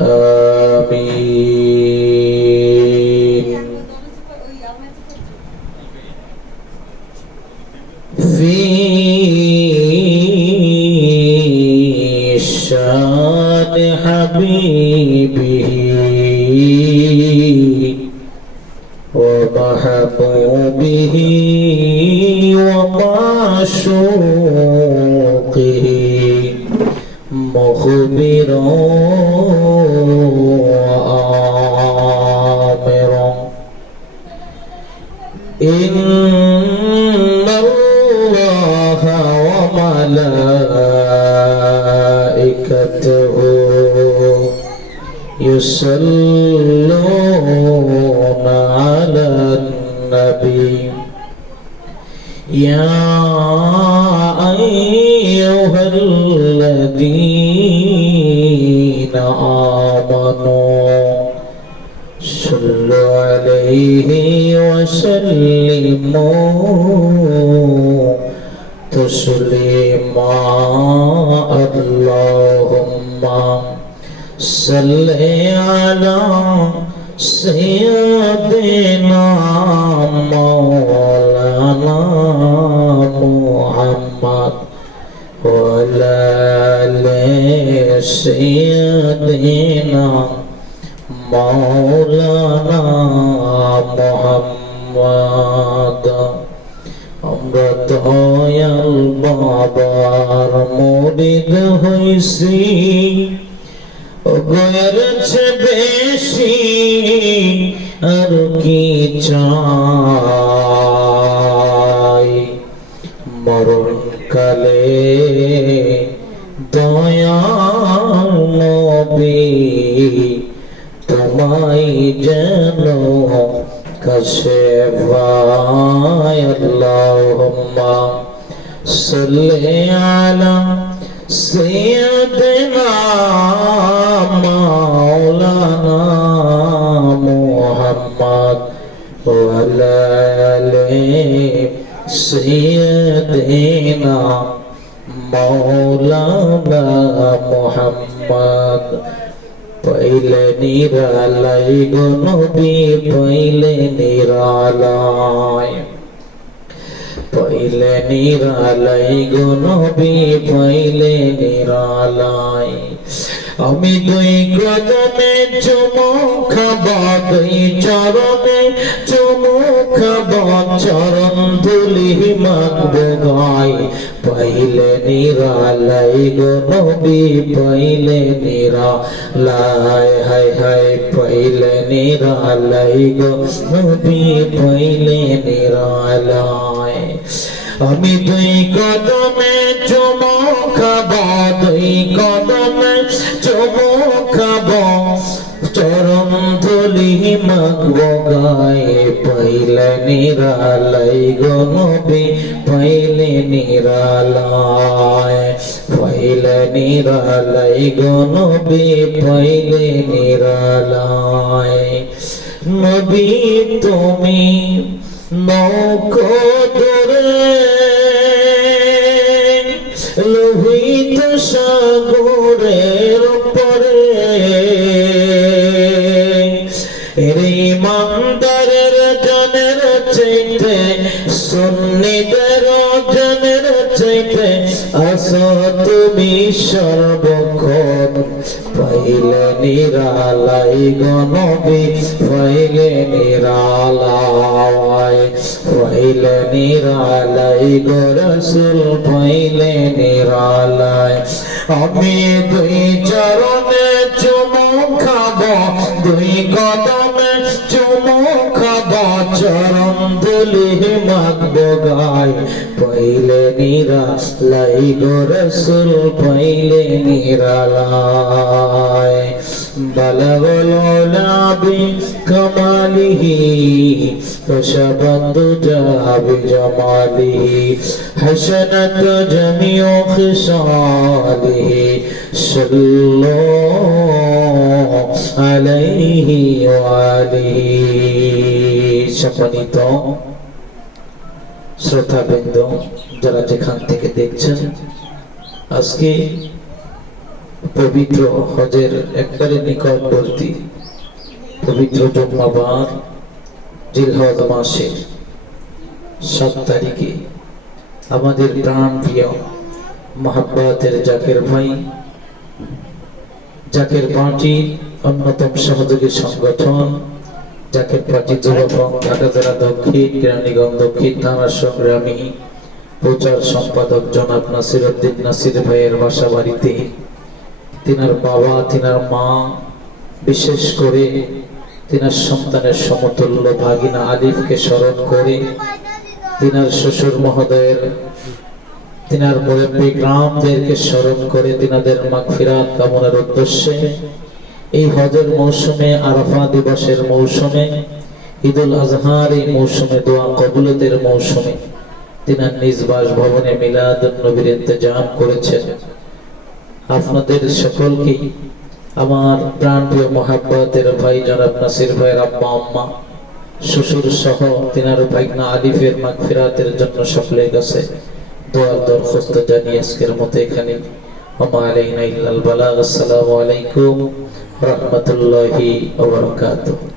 آمين. في شان حبيبه ومحبوبه ومعشوقه مخبرا وآمرا إن الله وملائكته يصلون على النبي يا أيها الذين آمنوا صلوا عليه وسلموا تسليما اللهم صل على سيدنا مولانا محمد وعلى آل سيدنا مولانا محمد আমরা দয়াল বাবার মুরিদ হইছি গয়ের চেয়ে বেশি আর কি চাই মরণ কালে দয়াল নবী তোমায় যেন কাছে পাই আল্লাহুম্মা সাল্লি আলা সাইয়্যিদিনা মাওলানা মুহাম্মদ ওয়া আলা আলি সাইয়্যিদিনা মাওলানা মুহাম্মদ পইলে নিরালাই গো নবী পইলে নিরালাই পইলে নিরালাই গো নবী পইলে নিরালাই আমি দুই কদমে চুমু খাবা দুই চরণে চুমু খাবা চরণ ধুলি মাগব গাই পইলে নিরালাই গো নবী পইলে নিরালাই হায় হায় পইলে নিরালাই গো নবী পইলে নিরালাই আমি দুই কদমে চুমু খাবা দুই কদমে চুমু খাবা চরণ ধুলি মাগব গায়ে পইলে নিরালাই গো নবী পইলে নিরালাই পইলে নিরালাই গো নবী পইলে নিরালাই নবী তুমি নৌকোদরে লোহিত সাগরের পরে ইমানদারের জনের চাইতে সুন্নিদের জনের চাইতে আসো তুমি সর্বক্ষণ পাইলে নিরালাই গো নবী পাইলে নিরালাই পাইলে নিরালাই গো রাসূল পাইলে নিরালাই আমি দুই চরণে চুমু খাবো দুই কদমে চুমু খাবো চরণ ধুলি মাগব গাই পাইলে নিরালাই গো রাসূল পাইলে নিরালাই বলগল নাবি কমালিহি ফশবদু জাবি জামালিহি হাসনাত জামিউ খিসালিহি সাল্লাল্লাহু আলাইহি ওয়া আলিহি। সম্মানিত শ্রোতাবৃন্দ যারা যেখান থেকে দেখছেন, আজকে পবিত্র হজের একবারে নিকটবর্তী পবিত্র জুম্মাবার জিলহজ মাসে 7 তারিখে আমাদের প্রাণ প্রিয় মহাব্বতের জাকের ভাই জাকের পার্টি অন্যতম সহযোগী সংগঠন জাকের পার্টি যুবক ঢাকা জেলা দক্ষিণ কেরানীগঞ্জ দক্ষিণ থানার সংগ্রামী প্রচার সম্পাদক জনাব নাসিরউদ্দিন নাসির ভাইয়ের বাসা বাড়িতে তিনার বাবা তিনার মা বিশেষ করে তিনার সন্তানের সমতুল্য ভাগিনা আলিফকে স্মরণ করে তিনার শ্বশুর মহোদয়ের তিনার মুরব্বী গ্রামদেরকে স্মরণ করে তিনাদের মাগফিরাত কামনার উদ্দেশ্যে এই হজের মৌসুমে আরাফা দিবসের মৌসুমে ঈদুল আজহার এই মৌসুমে দোয়া কবুলতের মৌসুমে তিনার নিজ বাসভবনে মিলাদুন নবীর ইন্তজাম করেছেন। আপনাদের সকলকে আমার প্রাণপ্রিয় মহাব্বতের ভাই জনাব নাসির ভাইয়ের আব্বা আম্মা শ্বশুর সহ তিনার ভাগনা আলিফের মাগফিরাতের জন্য সকলের কাছে দোয়ার দরখাস্ত জানিয়ে আজকের মতো এখানে ওয়া আলাইনা ইল্লাল বালাগ। আসসালামু আলাইকুম ওয়া রাহমাতুল্লাহি ওয়া বারাকাতুহু।